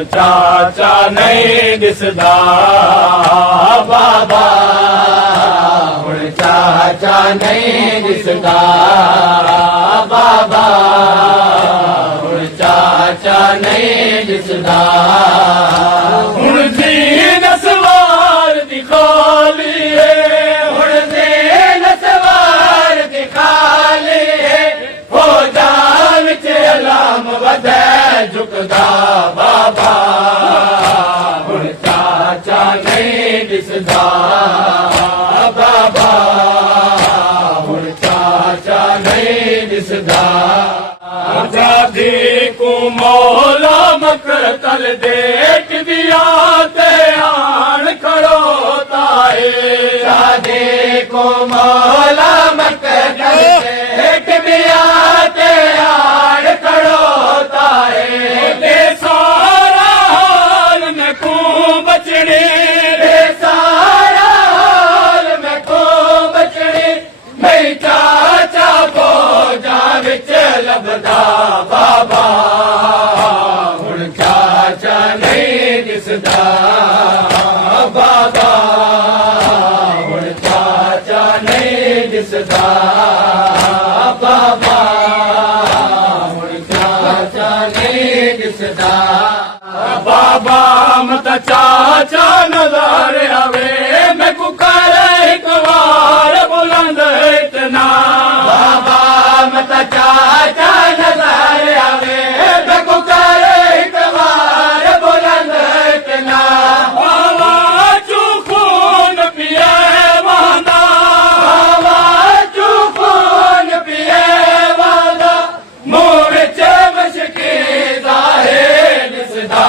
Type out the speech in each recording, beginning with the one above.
ਹੁਣ ਚਾਚਾ ਨਹੀਂ ਦਿਸਦਾ ਬਾਬਾ ਹੁਣ ਚਾਚਾ ਨਹੀਂ ਦਿਸਦਾ ਬਾਬਾ ਹੁਣ ਚਾਚਾ ਨਹੀਂ ਦਿਸਦਾ ਹੁਣ ਦੀਨ ਸਵਾਰ ਦਿਖਾ ਲਈਏ ਹੁਣ ਦੀਨ ਸਵਾਰ ਦਿਖਾ ਲਈਏ ਹੋ ਜਾਨ ਵਿੱਚ ਅਲਾਮ ਵਧੈ ਝੁਕਦਾ ਬਾਬਾ ਹੁਣ ਚਾਚਾ ਨਹੀਂ ਦਿਸਦਾ ਬਾਬਾ ਹੁਣ ਚਾਚਾ ਨਹੀਂ ਦਿਸਦਾ ਆਜ਼ਾਦੀ ਕੋ ਮੌਲਾ ਮਕਤਲ ਦੇਖ ਦਿਆ ਤੇ ਆਣ ਖੜੋਤਾ ਏ ਆਜ਼ਾਦੀ ਕੋ ਮੌਲਾ ਮਕਤਲ ਦੇਖ ਦਿਆ ਤੇ ਆਣ ਖੜੋਤਾ ਏ ਤੇ ਸਾਰਾ ਹਾਲ ਮੈਂ ਕੋ ਬਚਣੇ ਤੇ ਸਾਰਾ ਹਾਲ ਮੈਂ ਕੋ ਬਚਣੇ ਮੈਂ ਚਾਚਾ ਫੌਜਾਂ ਵਿੱਚ ਲੱਭਦਾ ਬਾਬਾ ਹੁਣ ਚਾਚਾ ਨਹੀਂ ਦਿਸਦਾ ਬਾਬਾ ਹੁਣ ਚਾਚਾ ਨਹੀਂ ਦਿਸਦਾ ਬਾਬਾ ਹੁਣ ਚਾਚਾ ਨਹੀਂ ਦਿਸਦਾ ਬਾਬਾ ਮਤ ਚਾਚਾ ਨਜ਼ਰ ਆਵੇ ਮੈਂ ਕੁਕਰ ਇੱਕ ਵਾਰ ਬੁਲੰਦ ਇਤਨਾ ਬਾਬਾ ਮਤ ਚਾਚਾ ਨਜ਼ਰ ਆਵੇ ਮੈਂ ਕੁਕਰ ਇੱਕ ਵਾਰ ਬੁਲੰਦ ਇਤਨਾ ਬਾਬਾ ਚੂ ਖੂਨ ਪੀਏ ਵਾਂਦਾ ਬਾਬਾ ਚੂ ਖੂਨ ਪੀਏ ਵਾਂਦਾ ਮੂੰਹ ਵਿੱਚ ਮਸ਼ਕੀ ਜ਼ਾਹਿਰ ਦਿਸਦਾ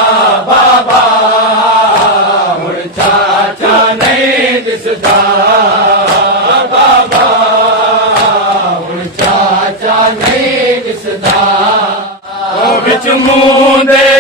ਬਾਬਾ ਹੁਣ ਚਾਚਾ ਨਹੀਂ ਦਿਸਦਾ ਬਾਬਾ ਹੁਣ ਚਾਚਾ ਨਹੀਂ ਦਿਸਦਾ ਉਹ ਵਿੱਚ ਮੂੰਹ ਦੇ